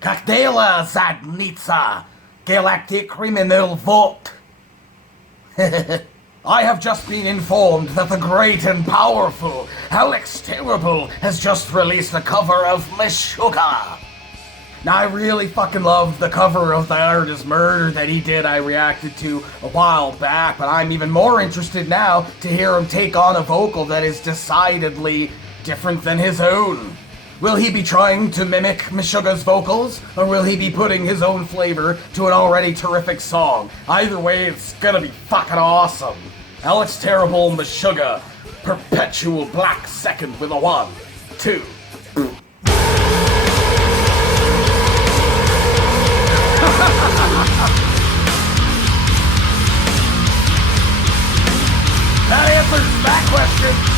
Как дела, задница? Galactic criminal vote. I have just been informed that the great and powerful Alex Terrible has just released a cover of Meshuggah. Now, I really fucking loved the cover of The Art is Murder that he did, I reacted to a while back, but I'm even more interested now to hear him take on a vocal that is decidedly different than his own. Will he be trying to mimic Meshuggah's vocals, or will he be putting his own flavor to an already terrific song? Either way, it's gonna be fucking awesome. Alex Terrible, Meshuggah, Perpetual Black Second with a 1, 2. That answers that question.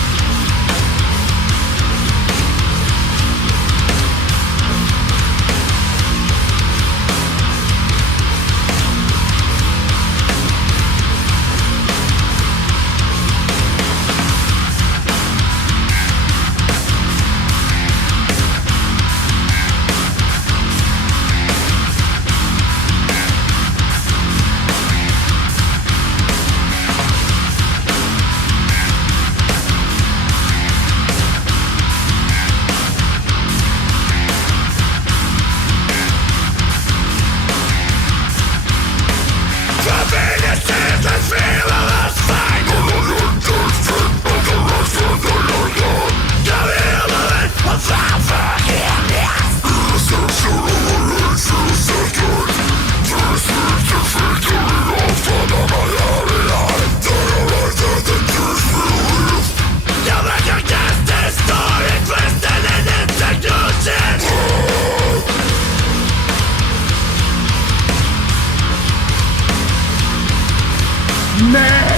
Man!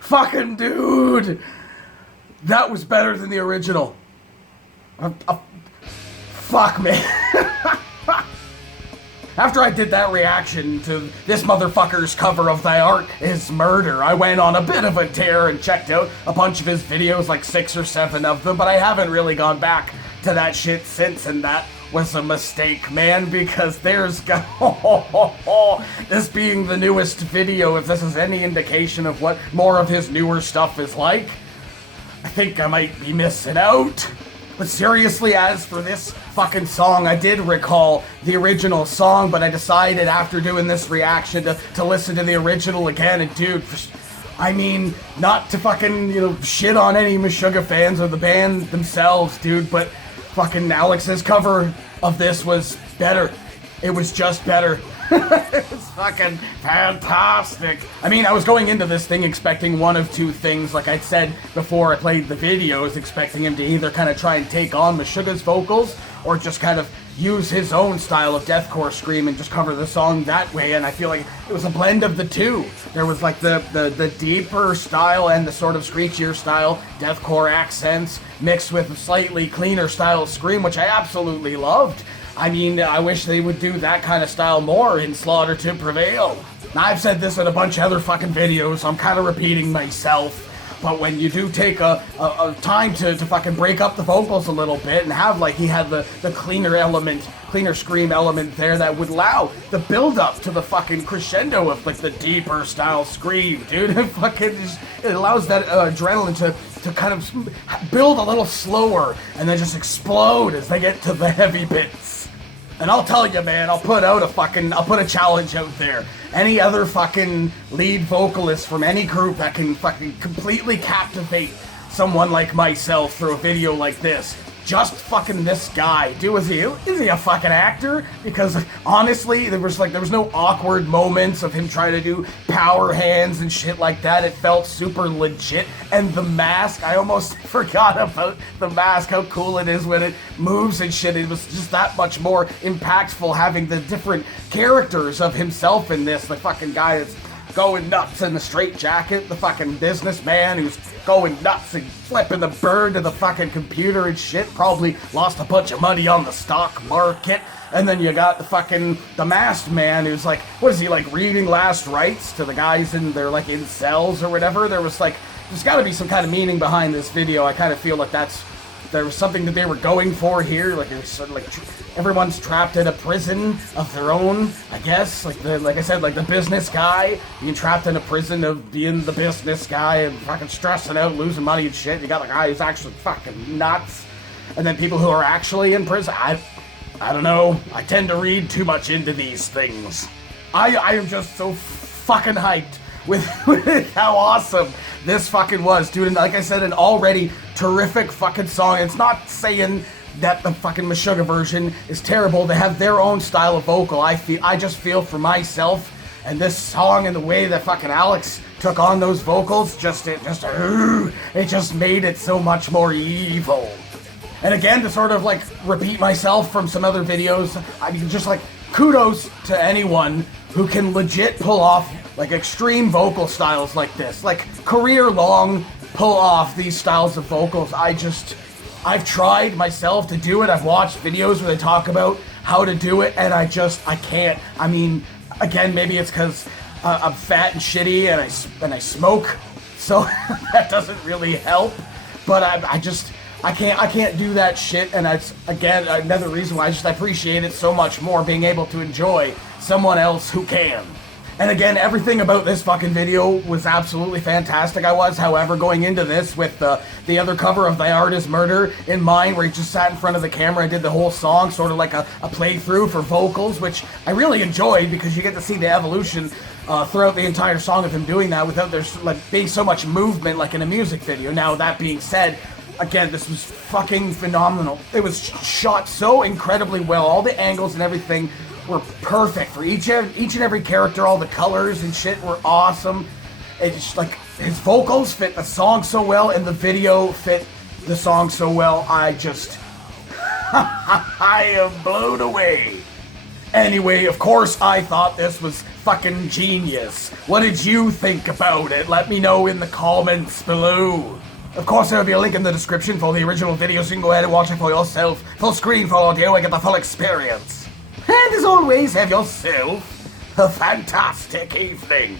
Fucking dude, that was better than the original. Fuck, man. After I did that reaction to this motherfucker's cover of Thy Art Is Murder, I went on a bit of a tear and checked out a bunch of his videos, like 6 or 7 of them, but I haven't really gone back to that shit since, and that was a mistake, man, because there's this being the newest video, if this is any indication of what more of his newer stuff is like, I think I might be missing out. But seriously, as for this fucking song, I did recall the original song, but I decided after doing this reaction to listen to the original again, and dude, I mean, not to fucking, shit on any Meshuggah fans or the band themselves, dude, but fucking Alex's cover of this was better. It was just better. It was fucking fantastic. I mean, I was going into this thing expecting one of two things, like I'd said before I played the videos, expecting him to either kind of try and take on Meshuggah's vocals, or just kind of use his own style of deathcore scream and just cover the song that way, and I feel like it was a blend of the two. There was like the deeper style and the sort of screechier style deathcore accents mixed with a slightly cleaner style scream, which I absolutely loved. I mean, I wish they would do that kind of style more in Slaughter to Prevail. Now, I've said this in a bunch of other fucking videos, so I'm kind of repeating myself. But when you do take a time to fucking break up the vocals a little bit and have, like, he had the cleaner scream element there that would allow the build up to the fucking crescendo of, like, the deeper style scream, dude. It allows that adrenaline to kind of build a little slower and then just explode as they get to the heavy bits. And I'll tell you, man, I'll put a challenge out there. Any other fucking lead vocalist from any group that can fucking completely captivate someone like myself through a video like this, just fucking this guy. Is he a fucking actor? Because honestly, there was no awkward moments of him trying to do power hands and shit like that. It felt super legit. And the mask, I almost forgot about the mask, how cool it is when it moves and shit. It was just that much more impactful having the different characters of himself in this. The fucking guy that's going nuts in the straight jacket, the fucking businessman who's going nuts and flipping the bird to the fucking computer and shit, probably lost a bunch of money on the stock market. And then you got the masked man who's like, what is he, like, reading last rites to the guys they're like in cells or whatever. There's gotta be some kind of meaning behind this video. I kind of feel like there was something that they were going for here, like it was sort of like everyone's trapped in a prison of their own, I guess. Like I said, like the business guy being trapped in a prison of being the business guy and fucking stressing out, losing money and shit. You got the guy who's actually fucking nuts, and then people who are actually in prison. I don't know. I tend to read too much into these things. I am just so fucking hyped with how awesome this fucking was, dude. And like I said, an already terrific fucking song. It's not saying that the fucking Meshuggah version is terrible. They have their own style of vocal. I just feel for myself, and this song and the way that fucking Alex took on those vocals, it just made it so much more evil. And again, to sort of like repeat myself from some other videos, I mean, just like kudos to anyone who can legit pull off like extreme vocal styles like this, like career-long pull off these styles of vocals. I've tried myself to do it. I've watched videos where they talk about how to do it, and I can't. I mean, again, maybe it's because I'm fat and shitty and I smoke, so that doesn't really help. But I can't do that shit, and that's again another reason why I appreciate it so much more, being able to enjoy someone else who can. And again, everything about this fucking video was absolutely fantastic. I was, however, going into this with the other cover of Thy Art Is Murder in mind, where he just sat in front of the camera and did the whole song, sort of like a playthrough for vocals, which I really enjoyed because you get to see the evolution throughout the entire song of him doing that without there like being so much movement like in a music video. Now, that being said, again, this was fucking phenomenal. It was shot so incredibly well. All the angles and everything were perfect for each and every character. All the colors and shit were awesome. It's just like his vocals fit the song so well, and the video fit the song so well. I am blown away. Anyway, of course I thought this was fucking genius. What did you think about it? Let me know in the comments below. Of course, there will be a link in the description for the original video, so you can go ahead and watch it for yourself. Full screen, full audio, and get the full experience. And as always, have yourself a fantastic evening.